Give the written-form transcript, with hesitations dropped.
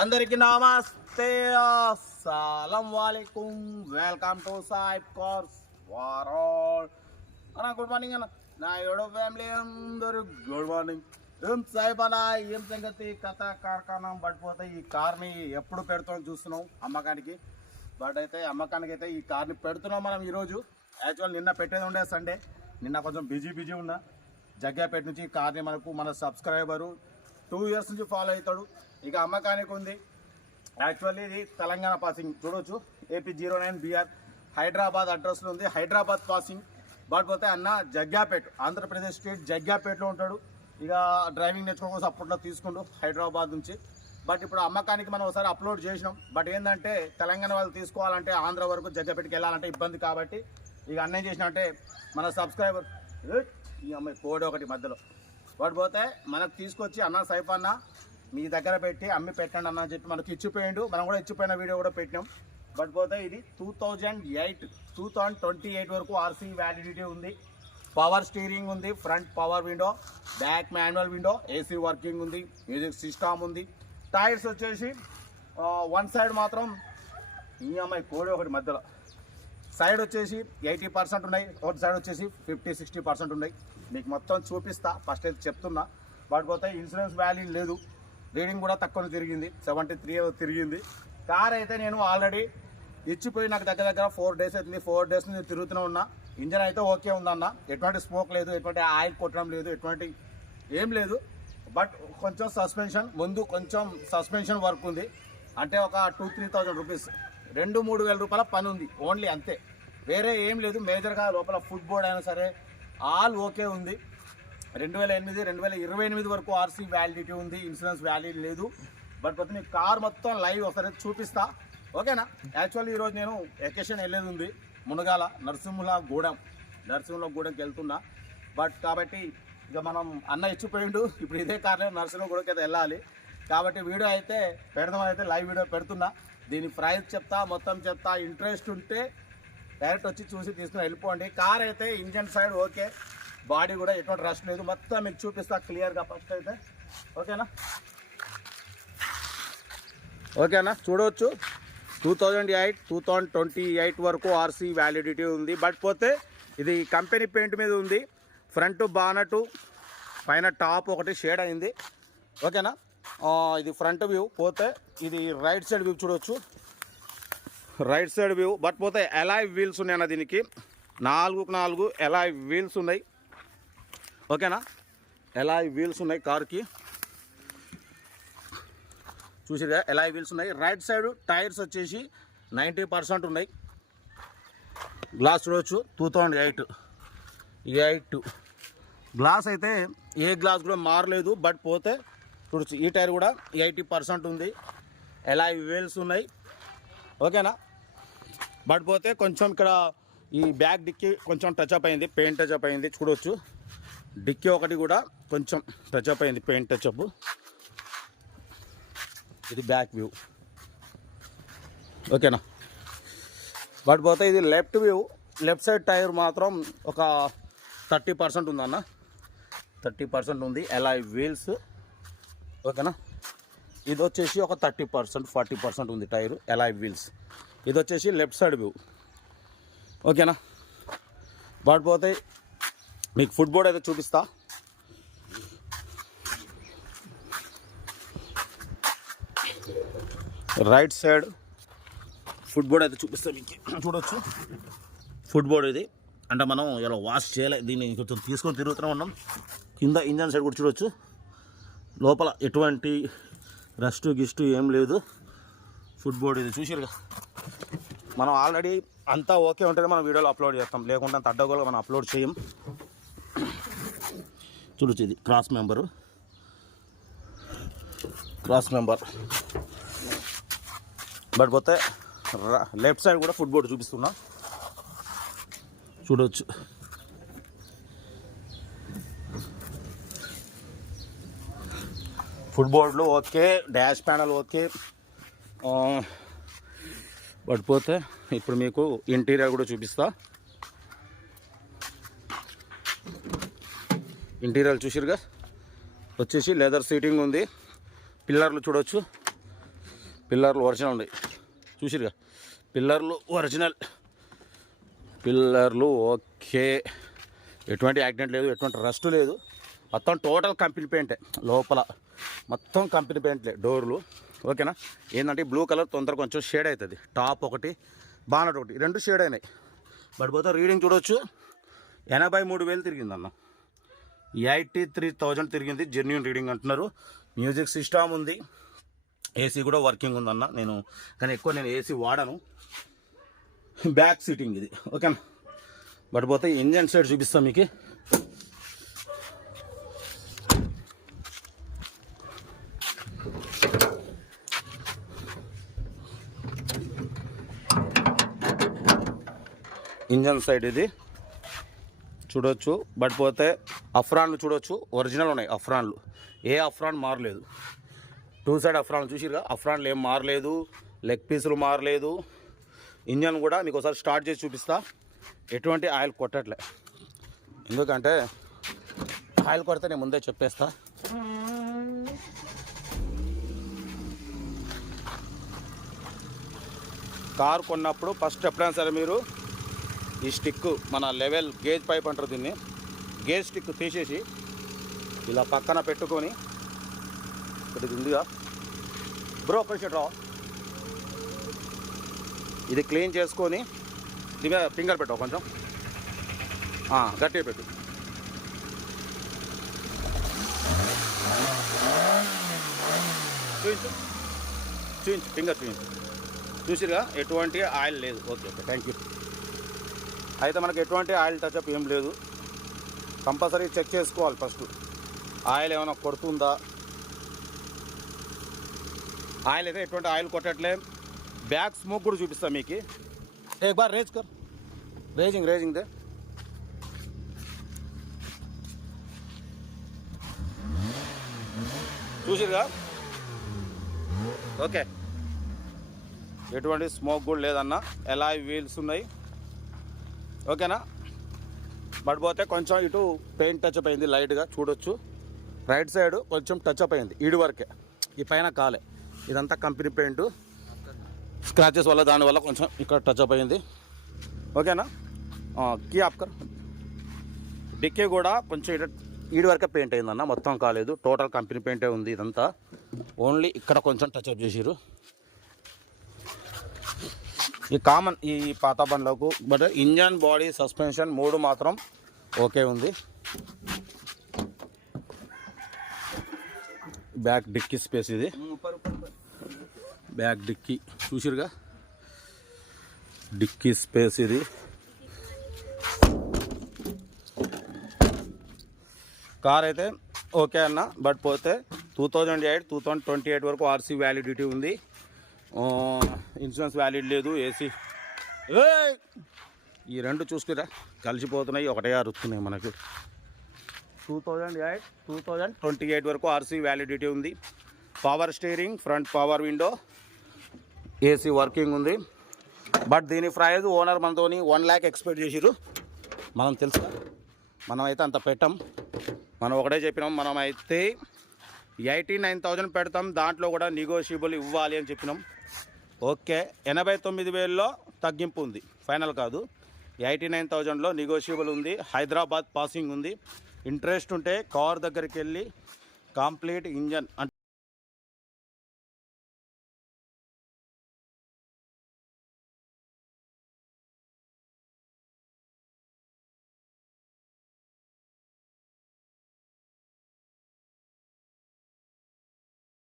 అందరికీ నమస్తే, అస్సలం వాలేకుం. వెల్కమ్ టు సాయిబ్ కార్స్ వారాల్ అన్న. గుడ్ మార్నింగ్ అన్న. నా ఏడో ఫ్యామిలీ అందరూ గుడ్ మార్నింగ్. ఏం సాయిబ్ అన్న, ఏం సంగతి కథ కార్ఖానం పడిపోతే ఈ కార్ని ఎప్పుడు పెడుతున్నాం చూస్తున్నాం అమ్మకానికి. బట్ అయితే అమ్మకానికి అయితే ఈ కార్ని పెడుతున్నాం మనం ఈరోజు. యాక్చువల్ నిన్న పెట్టేది ఉండే సండే, నిన్న కొంచెం బిజీ ఉన్నా. జగ్గాపేట నుంచి ఈ కార్ని మన సబ్స్క్రైబరు 2 years నుంచి ఫాలో అవుతాడు. ఇక అమ్మకానికి ఉంది. యాక్చువల్లీ ఇది తెలంగాణ పాసింగ్ చూడవచ్చు. AP 09 BR హైదరాబాద్ అడ్రస్లో ఉంది. హైదరాబాద్ పాసింగ్. బట్ పోతే అన్న జగ్గాపేట, ఆంధ్రప్రదేశ్ స్టేట్ జగ్గాపేటలో ఉంటాడు. ఇక డ్రైవింగ్ నేర్చుకోవడం కోసం అప్పట్లో తీసుకుంటూ హైదరాబాద్ నుంచి. బట్ ఇప్పుడు అమ్మకానికి మనం ఒకసారి అప్లోడ్ చేసినాం. బట్ ఏంటంటే తెలంగాణ వాళ్ళు తీసుకోవాలంటే ఆంధ్ర వరకు జగ్గాపేటకి వెళ్ళాలంటే ఇబ్బంది కాబట్టి ఇక అన్నేం చేసిన అంటే మన సబ్స్క్రైబర్ ఈ అమ్మాయి కోడ్ ఒకటి మధ్యలో పడిపోతే మనకు తీసుకొచ్చి అన్న సైఫ్ అన్న మీ దగ్గర పెట్టి అమ్మి పెట్టండి అన్న చెప్పి మనకి ఇచ్చిపోయిండు. మనం కూడా ఇచ్చిపోయిన వీడియో కూడా పెట్టినాం. బట్ పోతే ఇది 2028 వరకు RC వ్యాలిడిటీ ఉంది. పవర్ స్టీరింగ్ ఉంది, front power window, back manual window, AC working ఉంది, మ్యూజిక్ సిస్టమ్ ఉంది. టైర్స్ వచ్చేసి వన్ సైడ్ మాత్రం EMI కోడ్ ఒకటి మధ్యలో సైడ్ వచ్చేసి 80% ఉన్నాయి, ఒక సైడ్ వచ్చేసి 50-60% ఉన్నాయి. మీకు మొత్తం చూపిస్తా, ఫస్ట్ అయితే చెప్తున్నా. బట్ పోతే ఇన్సూరెన్స్ వాల్యూ లేదు, రీడింగ్ కూడా తక్కువ తిరిగింది, 73 తిరిగింది. కార్ అయితే నేను ఆల్రెడీ ఇచ్చిపోయి నాకు దగ్గర 4 days అవుతుంది. 4 days నుంచి తిరుగుతూనే ఉన్నా. ఇంజన్ అయితే ఓకే ఉందన్న, ఎటువంటి స్మోక్ లేదు, ఎటువంటి ఆయిల్ కొట్టడం లేదు, ఎటువంటి ఏం లేదు. బట్ కొంచెం సస్పెన్షన్ ముందు కొంచెం సస్పెన్షన్ వర్క్ ఉంది. అంటే ఒక 2-3,000 రూపీస్, 2-3 వేల రూపాయల పని ఉంది ఓన్లీ, అంతే. వేరే ఏం లేదు మేజర్గా. లోపల ఫుట్ బోర్డ్ అయినా సరే ఆల్ ఓకే ఉంది. 2028 వరకు RC వ్యాలిడిటీ ఉంది, ఇన్సూరెన్స్ వ్యాలిడిటీ లేదు. బట్ పోతే మీకు కార్ మొత్తం లైవ్ ఒకసారి చూపిస్తా, ఓకేనా. యాక్చువల్లీ ఈరోజు నేను వెకేషన్ వెళ్ళేది ఉంది మునగాల నరసింహగూడెంకి వెళ్తున్నా. బట్ కాబట్టి ఇక మనం అన్న ఇచ్చిపోయిండు. ఇప్పుడు ఇదే కార్లో నరసింహగూడెంకి అయితే వెళ్ళాలి కాబట్టి వీడియో అయితే పెడదాం. అయితే లైవ్ వీడియో పెడుతున్నా. దీని ప్రైస్ చెప్తా, మొత్తం చెప్తా. ఇంట్రెస్ట్ ఉంటే డైరెక్ట్ వచ్చి చూసి తీసుకుని వెళ్ళిపోండి. కార్ అయితే ఇంజన్ సైడ్ ఓకే, బాడీ కూడా ఎటువంటి రష్ లేదు. మొత్తం మీకు చూపిస్తా క్లియర్గా ఫస్ట్ అయితే, ఓకేనా. చూడవచ్చు 2028 వరకు RC వ్యాలిడిటీ ఉంది. బట్ పోతే ఇది కంపెనీ పెయింట్ మీద ఉంది. ఫ్రంట్ బానటు పైన టాప్ ఒకటి షేడ్ అయింది, ఓకేనా. ఇది ఫ్రంట్ వ్యూ. పోతే ఇది రైట్ సైడ్ వ్యూ చూడవచ్చు, రైట్ సైడ్ వ్యూ. బట్ పోతే ఎలాయ్ వీల్స్ ఉన్నాయి అన్న, దీనికి 4x4 ఎలాయ్ వీల్స్ ఉన్నాయి, ఓకేనా. ఎలాయ్ వీల్స్ ఉన్నాయి కార్కి, చూసిగా ఎలాయ్ వీల్స్ ఉన్నాయి. రైట్ సైడ్ టైర్స్ వచ్చేసి 90% ఉన్నాయి. గ్లాస్ చూడవచ్చు 2008 గ్లాస్ అయితే ఏ గ్లాస్ కూడా మారలేదు. బట్ పోతే చూడొచ్చు ఈ టైర్ కూడా 80% ఉంది. ఎలాయ్ వీల్స్ ఉన్నాయి, ఓకేనా. బట్ పోతే కొంచెం ఇక్కడ ఈ బ్యాక్ డిక్కీ కొంచెం టచ్అప్ అయింది, పెయింట్ టచ్అప్ అయింది చూడవచ్చు. డిక్కీ ఒకటి కూడా కొంచెం టచ్అప్ అయింది, పెయింట్ టచ్అప్. ఇది బ్యాక్ వ్యూ, ఓకేనా. బట్ పోతే ఇది left view. Left side tyre మాత్రం ఒక 30% ఉందన్న, 30% ఉంది. ఎలాయ్ వీల్స్, ఓకేనా. ఇది వచ్చేసి ఒక 30-40% ఉంది టైరు, ఎలాయ్ వీల్స్. ఇది వచ్చేసి లెఫ్ట్ సైడ్ వ్యూ, ఓకేనా. బట్ పోతే మీకు ఫుట్ బోర్డ్ అయితే చూపిస్తా. రైట్ సైడ్ ఫుట్ బోర్డ్ అయితే చూపిస్తా మీకు, చూడవచ్చు. ఫుట్ బోర్డ్ ఇది అంటే మనం ఇలా వాష్ చేయలేదు, దీన్ని కొంచెం తీసుకొని తిరుగుతూనే ఉన్నాం. కింద ఇంజన్ సైడ్ కూడా చూడవచ్చు. లోపల ఎటువంటి రస్ట్ గిస్టు ఏం లేదు. ఫుట్ బోర్డ్ ఇది చూసిరుగా. మనం ఆల్రెడీ అంతా ఓకే ఉంటేనే మనం వీడియోలో అప్లోడ్ చేస్తాం, లేకుంటే అంత అడ్డగోలుగా మనం అప్లోడ్ చేయం. చూడొచ్చు ఇది క్రాస్ మెంబర్. బట్ పోతే లెఫ్ట్ సైడ్ కూడా ఫుట్ బోర్డ్ చూపిస్తున్నా, చూడవచ్చు. ఫుట్ బోర్డులు okay, dash panel okay. But పోతే ఇప్పుడు మీకు ఇంటీరియర్ కూడా చూపిస్తా. ఇంటీరియర్ చూసిరుగా వచ్చేసి లెదర్ సీటింగ్ ఉంది. పిల్లర్లు చూడవచ్చు, పిల్లర్లు ఒరిజినల్ ఉన్నాయి, చూసిరుగా పిల్లర్లు ఒరిజినల్, పిల్లర్లు ఓకే, ఎటువంటి యాక్సిడెంట్ లేదు, ఎటువంటి రస్ట్ లేదు, మొత్తం టోటల్ కంపెనీ పెయింటే, లోపల మొత్తం కంపెనీ పెయింట్లే డోర్లు. ఓకేనా. ఏంటంటే బ్లూ కలర్ తొందరగా కొంచెం షేడ్ అవుతుంది, టాప్ ఒకటి బానట్ ఒకటి రెండు షేడ్ అయినాయి. బట్ పోతే రీడింగ్ చూడవచ్చు, 83,000 తిరిగిందన్న, 83,000 తిరిగింది, జెన్యూన్ రీడింగ్ అంటున్నారు. మ్యూజిక్ సిస్టమ్ ఉంది, ఏసీ కూడా వర్కింగ్ ఉందన్న. కానీ ఎక్కువ నేను ఏసీ వాడను, బ్యాక్ సీటింగ్ ఇది. ఓకేనా. బట్ పోతే ఇంజన్ సైడ్ చూపిస్తాం మీకు. ఇంజన్ సైడ్ ఇది చూడొచ్చు. బట్ పోతే అఫ్రాన్లు చూడొచ్చు, ఒరిజినల్ ఉన్నాయి అఫ్రాన్లు, ఏ అఫ్రాన్ మారలేదు. 2 సైడ్ అఫ్రాన్లు చూసిరుగా, అఫ్రాన్లు ఏం మారలేదు, లెగ్ పీసులు మారలేదు. ఇంజన్ కూడా మీకు ఒకసారి స్టార్ట్ చేసి చూపిస్తా, ఎటువంటి ఆయిల్ కొట్టట్లే, ఎందుకంటే ఆయిల్ కొడితే నేను ముందే చెప్పేస్తా. కారు కొన్నప్పుడు ఫస్ట్ ఎప్పుడైనా సరే మీరు ఈ స్టిక్, మన లెవెల్ గేజ్ పైప్ అంటారు దీన్ని, గేజ్ స్టిక్ తీసేసి ఇలా పక్కన పెట్టుకొని, ఇది ఉందిగా బ్రో కొంచెం రా, ఇది క్లీన్ చేసుకొని దీని మీద ఫింగర్ పెట్టావు, కొంచెం గట్టిగా పెట్టు. చూపించు చూపించు ఫింగర్ చూపించు. చూసిరుగా ఎటువంటి ఆయిల్ లేదు. Okay okay, thank you. అయితే మనకు ఎటువంటి ఆయిల్ టచ్అప్ ఏం లేదు, కంపల్సరీ చెక్ చేసుకోవాలి ఫస్ట్, ఆయిల్ ఏమైనా కొడుతుందా. ఆయిల్ అయితే ఎటువంటి ఆయిల్ కొట్టట్లే. బ్యాక్ స్మోక్ కూడా చూపిస్తాను మీకు, एक बार रेज कर, रेजिंग दे. చూసిరుగా ఓకే, ఎటువంటి స్మోక్ కూడా లేదన్న, ఎలాయ్ వీల్స్ ఉన్నాయి. ఓకేనా. బట్ పోతే కొంచెం ఇటు పెయింట్ టచ్అప్ అయింది లైట్గా చూడొచ్చు, రైట్ సైడ్ కొంచెం టచ్అప్ అయింది, ఈడు వరకే, ఈ పైన కాలే, ఇదంతా కంపెనీ పెయింట్, స్క్రాచెస్ వల్ల దానివల్ల కొంచెం ఇక్కడ టచ్అప్ అయింది. ఓకేనా. కీ ఆప్కర్, డిక్కీ కూడా కొంచెం ఈడు వరకే పెయింట్ అయిందన్న, మొత్తం కాలేదు, టోటల్ కంపెనీ పెయింటే ఉంది ఇదంతా, ఓన్లీ ఇక్కడ కొంచెం టచ్అప్ చేసిరు. ఈ కామన్ ఈ పాత బండ్లకు. బట్ ఇంజన్, బాడీ, సస్పెన్షన్ 3 మాత్రం ఓకే ఉంది. బ్యాక్ డిక్కీ స్పేస్ ఇది, బ్యాక్ డిక్కీ చూసిరుగా, డిక్కీ స్పేస్ ఇది. కార్ అయితే ఓకే అన్న. బట్ పోతే 2008, 2028 వరకు ఆర్సీ వ్యాలిడిటీ ఉంది, ఇన్సూరెన్స్ వ్యాలిడ్ లేదు, ఏసీ ఈ రెండు చూసుకురా కలిసిపోతున్నాయి, ఒకటే అరుస్తున్నాయి మనకి. 2008, 2028 వరకు ఆర్సీ వ్యాలిడిటీ ఉంది. Power steering, front power window, AC working ఉంది. బట్ దీని ప్రైజ్ ఓనర్ మనతోని 1 lakh ఎక్స్పెక్ట్ చేసిరు. మనం తెలుసు, మనమైతే అంత పెట్టాం, మనం ఒకటే చెప్పినాం, మనమైతే 89,000 పెడతాం, దాంట్లో కూడా నెగోషియబుల్ ఇవ్వాలి అని చెప్పినాం. ఓకే, 89,000లో తగ్గింపు ఉంది, ఫైనల్ కాదు. 89,000లో నెగోషియబుల్ ఉంది. హైదరాబాద్ పాసింగ్ ఉంది. ఇంట్రెస్ట్ ఉంటే కార్ దగ్గరికి వెళ్ళి కంప్లీట్ ఇంజన్